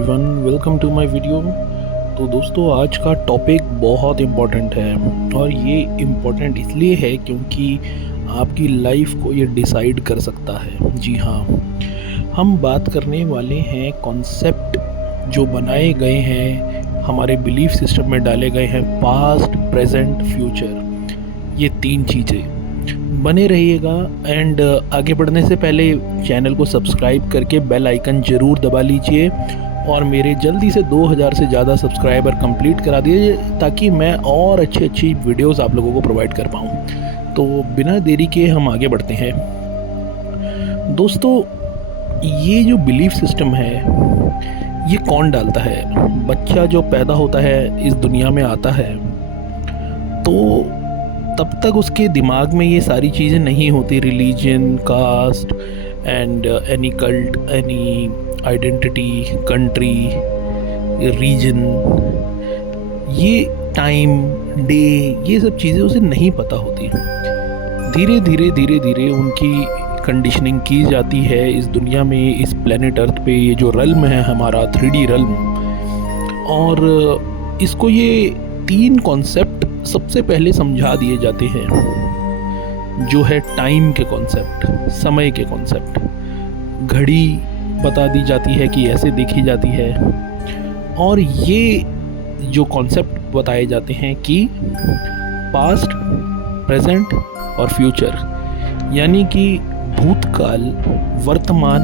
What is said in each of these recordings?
Everyone, welcome to my video. तो दोस्तों, आज का टॉपिक बहुत इम्पोर्टेंट है और ये इम्पोर्टेंट इसलिए है क्योंकि आपकी लाइफ को ये डिसाइड कर सकता है। जी हाँ, हम बात करने वाले हैं कॉन्सेप्ट जो बनाए गए हैं, हमारे बिलीफ सिस्टम में डाले गए हैं, पास्ट, प्रेजेंट, फ्यूचर। ये तीन चीज़ें बने रहिएगा। एंड आगे बढ़ने से पहले चैनल को सब्सक्राइब करके बेल आइकन ज़रूर दबा लीजिए और मेरे जल्दी से 2000 से ज़्यादा सब्सक्राइबर कंप्लीट करा दीजिए ताकि मैं और अच्छी वीडियोस आप लोगों को प्रोवाइड कर पाऊँ। तो बिना देरी के हम आगे बढ़ते हैं। दोस्तों, ये जो बिलीफ सिस्टम है ये कौन डालता है? बच्चा जो पैदा होता है, इस दुनिया में आता है, तो तब तक उसके दिमाग में ये सारी चीज़ें नहीं होती। Religion, caste and any cult, any identity, country, region, ये टाइम, डे, ये सब चीज़ें उसे नहीं पता होती। धीरे धीरे उनकी कंडीशनिंग की जाती है इस दुनिया में, इस प्लेनेट अर्थ पे, ये जो रल्म है हमारा 3D रल्म। और इसको ये तीन कॉन्सेप्ट सबसे पहले समझा दिए जाते हैं, जो है टाइम के कॉन्सेप्ट, समय के कॉन्सेप्ट। घड़ी बता दी जाती है कि ऐसे देखी जाती है। और ये जो कॉन्सेप्ट बताए जाते हैं कि पास्ट, प्रेजेंट और फ्यूचर, यानी कि भूतकाल, वर्तमान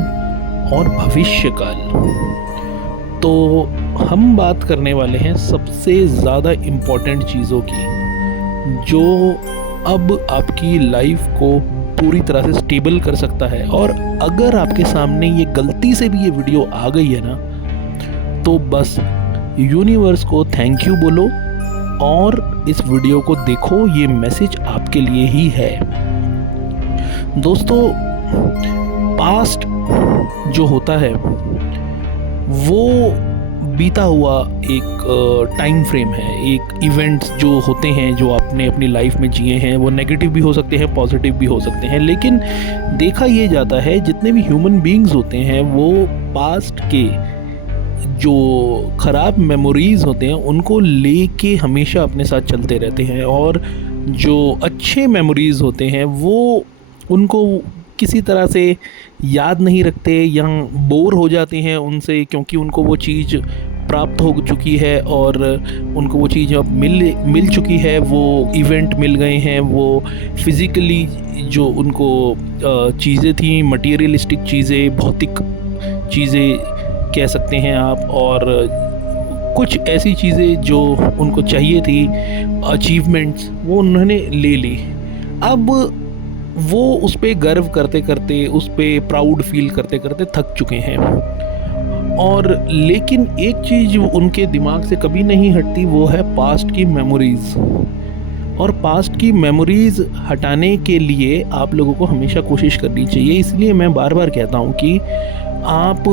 और भविष्यकाल। तो हम बात करने वाले हैं सबसे ज़्यादा इम्पॉर्टेंट चीज़ों की, जो अब आपकी लाइफ को पूरी तरह से स्टेबल कर सकता है। और अगर आपके सामने ये गलती से भी ये वीडियो आ गई है ना, तो बस यूनिवर्स को थैंक यू बोलो और इस वीडियो को देखो। ये मैसेज आपके लिए ही है। दोस्तों, पास्ट जो होता है वो बीता हुआ एक टाइम फ्रेम है, एक इवेंट्स जो होते हैं जो आपने अपनी लाइफ में जिए हैं, वो नेगेटिव भी हो सकते हैं, पॉजिटिव भी हो सकते हैं। लेकिन देखा ये जाता है जितने भी ह्यूमन बीइंग्स होते हैं वो पास्ट के जो ख़राब मेमोरीज़ होते हैं उनको लेके हमेशा अपने साथ चलते रहते हैं, और जो अच्छे मेमोरीज़ होते हैं वो उनको किसी तरह से याद नहीं रखते या बोर हो जाते हैं उनसे, क्योंकि उनको वो चीज़ प्राप्त हो चुकी है और उनको वो चीज़ अब मिल चुकी है, वो इवेंट मिल गए हैं, वो फिज़िकली जो उनको चीज़ें थी, मटेरियलिस्टिक चीज़ें, भौतिक चीज़ें कह सकते हैं आप, और कुछ ऐसी चीज़ें जो उनको चाहिए थी, अचीवमेंट्स, वो उन्होंने ले ली। अब वो उस पर गर्व करते करते, उस पर प्राउड फील करते करते थक चुके हैं। और लेकिन एक चीज़ उनके दिमाग से कभी नहीं हटती, वो है पास्ट की मेमोरीज़। और पास्ट की मेमोरीज़ हटाने के लिए आप लोगों को हमेशा कोशिश करनी चाहिए। इसलिए मैं बार बार कहता हूँ कि आप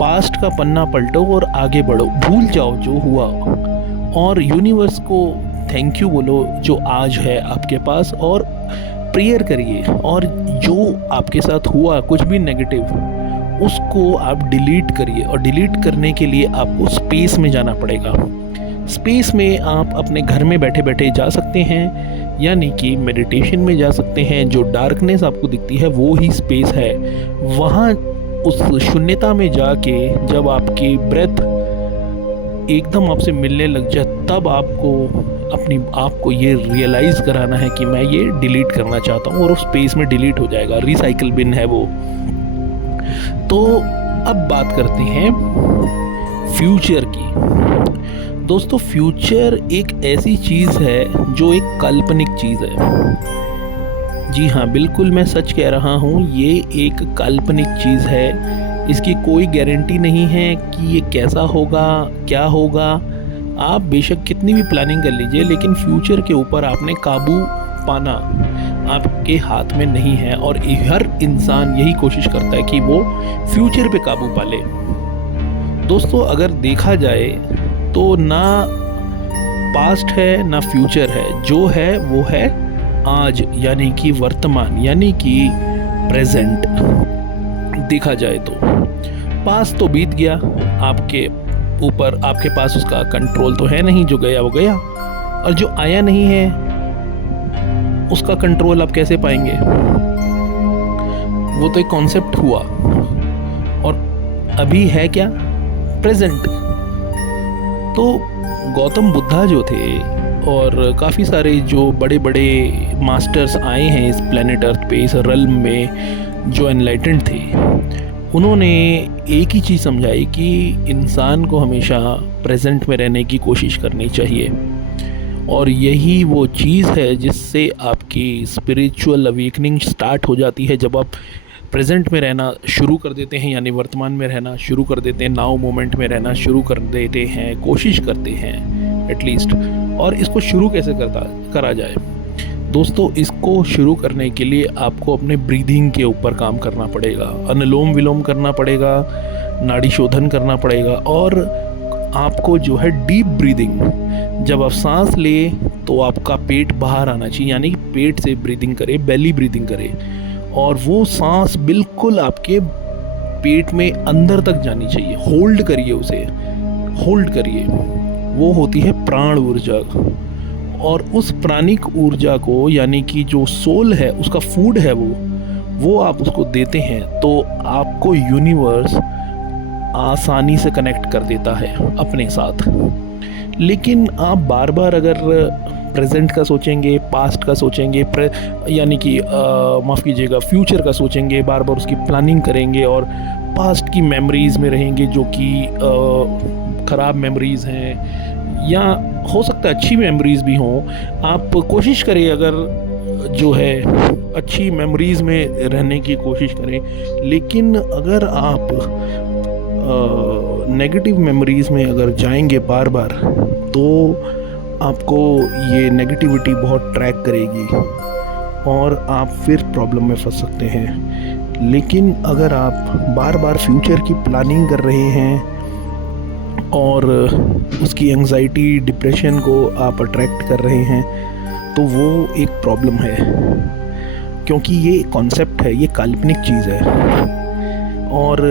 पास्ट का पन्ना पलटो और आगे बढ़ो, भूल जाओ जो हुआ, और यूनिवर्स को थैंक यू बोलो जो आज है आपके पास, और प्रेयर करिए। और जो आपके साथ हुआ कुछ भी नेगेटिव, उसको आप डिलीट करिए। और डिलीट करने के लिए आपको स्पेस में जाना पड़ेगा। स्पेस में आप अपने घर में बैठे बैठे जा सकते हैं, यानी कि मेडिटेशन में जा सकते हैं। जो डार्कनेस आपको दिखती है वो ही स्पेस है। वहाँ उस शून्यता में जाके जब आपकी ब्रेथ एकदम आपसे मिलने लग जाए, तब आपको अपनी आप को ये रियलाइज़ कराना है कि मैं ये डिलीट करना चाहता हूँ, और उस स्पेस में डिलीट हो जाएगा। रिसाइकिल बिन है वो। तो अब बात करते हैं फ्यूचर की। दोस्तों, फ्यूचर एक ऐसी चीज़ है जो एक काल्पनिक चीज़ है। जी हाँ, बिल्कुल मैं सच कह रहा हूँ, ये एक काल्पनिक चीज़ है। इसकी कोई गारंटी नहीं है कि ये कैसा होगा, क्या होगा। आप बेशक कितनी भी प्लानिंग कर लीजिए, लेकिन फ्यूचर के ऊपर आपने काबू पाना आपके हाथ में नहीं है। और हर इंसान यही कोशिश करता है कि वो फ्यूचर पे काबू पा ले। दोस्तों, अगर देखा जाए तो ना पास्ट है ना फ्यूचर है, जो है वो है आज, यानी कि वर्तमान, यानी कि प्रेजेंट। देखा जाए तो पास्ट तो बीत गया, आपके ऊपर आपके पास उसका कंट्रोल तो है नहीं, जो गया वो गया, और जो आया नहीं है उसका कंट्रोल आप कैसे पाएंगे? वो तो एक कॉन्सेप्ट हुआ, और अभी है क्या? प्रेजेंट। तो गौतम बुद्धा जो थे और काफ़ी सारे जो बड़े बड़े मास्टर्स आए हैं इस प्लेनेट अर्थ पे, इस रल्म में, जो एनलाइटेंड थे, उन्होंने एक ही चीज़ समझाई कि इंसान को हमेशा प्रेजेंट में रहने की कोशिश करनी चाहिए, और यही वो चीज़ है जिससे आपकी स्पिरिचुअल अवेकनिंग स्टार्ट हो जाती है। जब आप प्रेजेंट में रहना शुरू कर देते हैं, यानी वर्तमान में रहना शुरू कर देते हैं, नाउ मोमेंट में रहना शुरू कर देते हैं, कोशिश करते हैं एटलीस्ट। और इसको शुरू कैसे करा जाए दोस्तों? इसको शुरू करने के लिए आपको अपने ब्रीदिंग के ऊपर काम करना पड़ेगा, अनुलोम विलोम करना पड़ेगा, नाड़ी शोधन करना पड़ेगा, और आपको जो है डीप ब्रीदिंग, जब आप सांस ले तो आपका पेट बाहर आना चाहिए, यानी कि पेट से ब्रीदिंग करे, बेली ब्रीदिंग करे, और वो सांस बिल्कुल आपके पेट में अंदर तक जानी चाहिए। होल्ड करिए उसे, होल्ड करिए। वो होती है प्राण ऊर्जा, और उस प्राणिक ऊर्जा को, यानी कि जो सोल है उसका फूड है वो आप उसको देते हैं, तो आपको यूनिवर्स आसानी से कनेक्ट कर देता है अपने साथ। लेकिन आप बार बार अगर प्रेजेंट का सोचेंगे, पास्ट का सोचेंगे, यानी कि माफ़ कीजिएगा, फ्यूचर का सोचेंगे, बार बार उसकी प्लानिंग करेंगे और पास्ट की मेमोरीज़ में रहेंगे जो कि ख़राब मेमोरीज़ हैं, या हो सकता है अच्छी मेमोरीज़ भी हों, आप कोशिश करें अगर जो है अच्छी मेमोरीज़ में रहने की कोशिश करें। लेकिन अगर आप नेगेटिव मेमोरीज़ में अगर जाएंगे बार बार, तो आपको ये नेगेटिविटी बहुत ट्रैक करेगी और आप फिर प्रॉब्लम में फंस सकते हैं। लेकिन अगर आप बार बार फ्यूचर की प्लानिंग कर रहे हैं और उसकी एंजाइटी, डिप्रेशन को आप अट्रैक्ट कर रहे हैं, तो वो एक प्रॉब्लम है, क्योंकि ये कॉन्सेप्ट है, ये काल्पनिक चीज़ है। और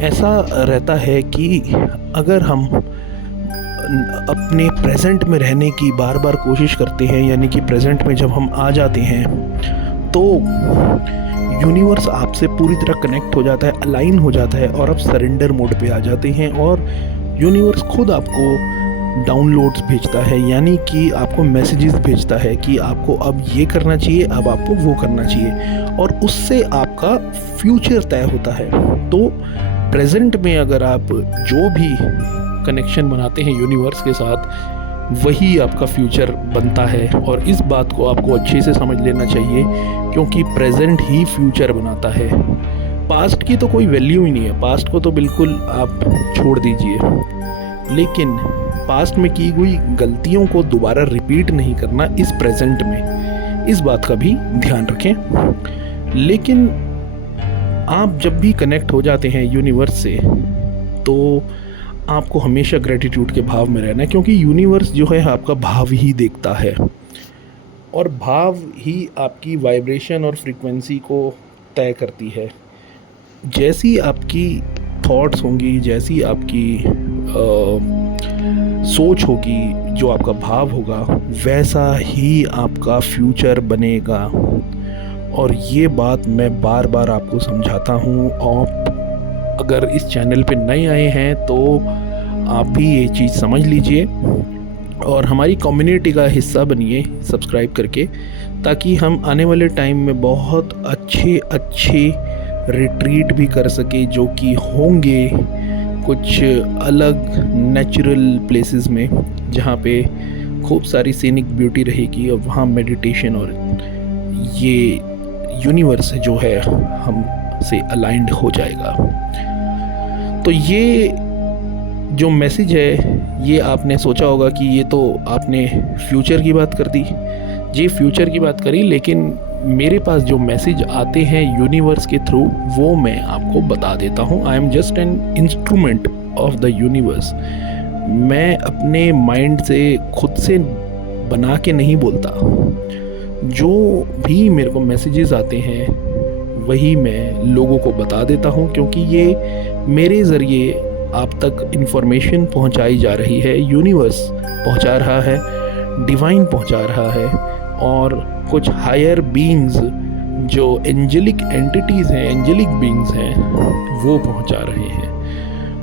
ऐसा रहता है कि अगर हम अपने प्रेजेंट में रहने की बार बार कोशिश करते हैं, यानी कि प्रेजेंट में जब हम आ जाते हैं, तो यूनिवर्स आपसे पूरी तरह कनेक्ट हो जाता है, अलाइन हो जाता है, और आप सरेंडर मोड पे आ जाते हैं, और यूनिवर्स खुद आपको डाउनलोड्स भेजता है, यानी कि आपको मैसेजेस भेजता है कि आपको अब ये करना चाहिए, अब आपको वो करना चाहिए, और उससे आपका फ्यूचर तय होता है। तो प्रेजेंट में अगर आप जो भी कनेक्शन बनाते हैं यूनिवर्स के साथ, वही आपका फ्यूचर बनता है, और इस बात को आपको अच्छे से समझ लेना चाहिए, क्योंकि प्रेजेंट ही फ्यूचर बनाता है। पास्ट की तो कोई वैल्यू ही नहीं है, पास्ट को तो बिल्कुल आप छोड़ दीजिए, लेकिन पास्ट में की हुई गलतियों को दोबारा रिपीट नहीं करना इस प्रेजेंट में, इस बात का भी ध्यान रखें। लेकिन आप जब भी कनेक्ट हो जाते हैं यूनिवर्स से, तो आपको हमेशा ग्रेटिट्यूड के भाव में रहना है, क्योंकि यूनिवर्स जो है आपका भाव ही देखता है, और भाव ही आपकी वाइब्रेशन और फ्रीक्वेंसी को तय करती है। जैसी आपकी थॉट्स होंगी, जैसी आपकी सोच होगी, जो आपका भाव होगा, वैसा ही आपका फ्यूचर बनेगा। और ये बात मैं बार बार आपको समझाता हूँ। आप अगर इस चैनल पे नए आए हैं तो आप भी ये चीज़ समझ लीजिए और हमारी कम्युनिटी का हिस्सा बनिए सब्सक्राइब करके, ताकि हम आने वाले टाइम में बहुत अच्छे रिट्रीट भी कर सके, जो कि होंगे कुछ अलग नेचुरल प्लेसेस में, जहाँ पे खूब सारी सीनिक ब्यूटी रहेगी, और वहाँ मेडिटेशन और ये यूनिवर्स जो है हम से अलाइंड हो जाएगा। तो ये जो मैसेज है, ये आपने सोचा होगा कि ये तो आपने फ्यूचर की बात कर दी जी, फ्यूचर की बात करी, लेकिन मेरे पास जो मैसेज आते हैं यूनिवर्स के थ्रू, वो मैं आपको बता देता हूँ। I am just an instrument of the universe. मैं अपने माइंड से खुद से बना के नहीं बोलता, जो भी मेरे को मैसेजेस आते हैं वही मैं लोगों को बता देता हूँ, क्योंकि ये मेरे ज़रिए आप तक इन्फॉर्मेशन पहुंचाई जा रही है, यूनिवर्स पहुंचा रहा है, डिवाइन पहुंचा रहा है, और कुछ हायर बीइंग्स जो एंजेलिक एंटिटीज़ हैं, एंजेलिक बीइंग्स हैं, वो पहुंचा रहे हैं।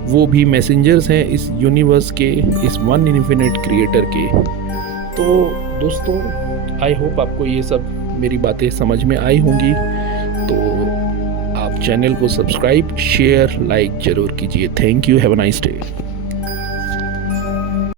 वो भी मैसेंजर्स हैं इस यूनिवर्स के, इस वन इन्फिनिट क्रिएटर के। तो दोस्तों, आई होप आपको ये सब मेरी बातें समझ में आई होंगी। तो आप चैनल को सब्सक्राइब, शेयर, लाइक ज़रूर कीजिए। Thank you, have a nice day.